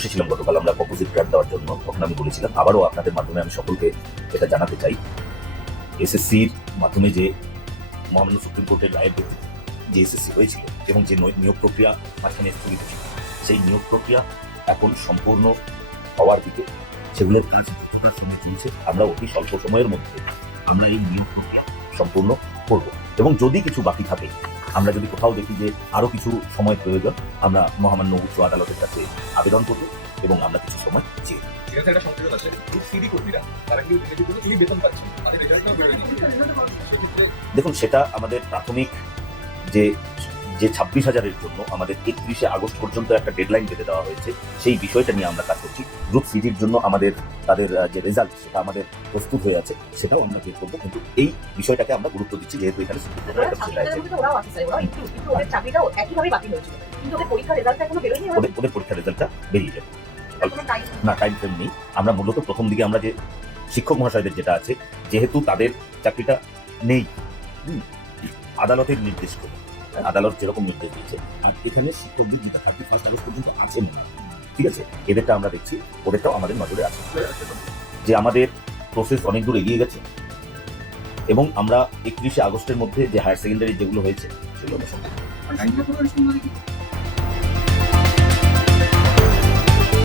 বসেছিলাম গতকাল আমরা কম্পোজিট গ্রান্ট দেওয়ার জন্য, তখন আমি বলেছিলাম, আবারও আপনাদের মাধ্যমে আমি সকলকে এটা জানাতে চাই, এসএসসির মাধ্যমে যে মহামান্য সুপ্রিম কোর্টের রায়ের ভিত্তিতে যে এসএসসি হয়েছিল এবং যে নিয়োগ প্রক্রিয়া মাঝখানে স্থগিত ছিল, সেই নিয়োগ প্রক্রিয়া এখন সম্পূর্ণ হওয়ার দিকে, সেগুলোর কাজ দ্রুততার সঙ্গে চলছে। আমরা অতি স্বল্প সময়ের মধ্যে আমরা এই নিয়োগ প্রক্রিয়া সম্পূর্ণ করব, এবং যদি কিছু বাকি থাকে, আমরা যদি কোথাও দেখি যে আরো কিছু সময় প্রয়োজন, আমরা মহামান্য উচ্চ আদালতের কাছে আবেদন করব এবং আমরা কিছু সময় চেয়ে একটা সংযোজন আছে, সিডি কর্মীরা তারা কিন্তু তিনি বেতন পাচ্ছেন, তাদের রেজাল্টও বেরোয়নি। দেখুন, সেটা আমাদের প্রাথমিক যে 26,000-এর জন্য আমাদের 31শে আগস্ট পর্যন্ত একটা ডেডলাইন বেঁধে দেওয়া হয়েছে, সেই বিষয়টা নিয়ে আমরা কাজ করছি। গ্রুপ সিডির জন্য আমাদের তাদের যে রেজাল্ট, সেটা আমাদের প্রস্তুত হয়ে আছে, সেটাও আমরা বের করবো, কিন্তু এই বিষয়টাকে আমরা গুরুত্ব দিচ্ছি যেহেতু এখানে সুপ্রিম কোর্টের একটা বিষয় আছে। ওদের পরীক্ষার রেজাল্টটা বেরিয়ে যাবে না, টাইম ফ্রেম নেই। আমরা মূলত প্রথম দিকে আমরা যে শিক্ষক মহাশয়দের যেটা আছে, যেহেতু তাদের চাকরিটা নেই, আদালতের নির্দেশ করে, আদালত যেরকম নির্দেশ দিয়েছে, আর এখানে শিক্ষকদের যেটা 31 আগস্ট পর্যন্ত আছে মনে হয়, ঠিক আছে, এদেরটা আমরা দেখছি, ওদেরটাও আমাদের নজরে আছে, যে আমাদের প্রসেস অনেক দূর এগিয়ে গেছে এবং আমরা 31শে আগস্টের মধ্যে যে হায়ার সেকেন্ডারি যেগুলো হয়েছে সেগুলো আমরা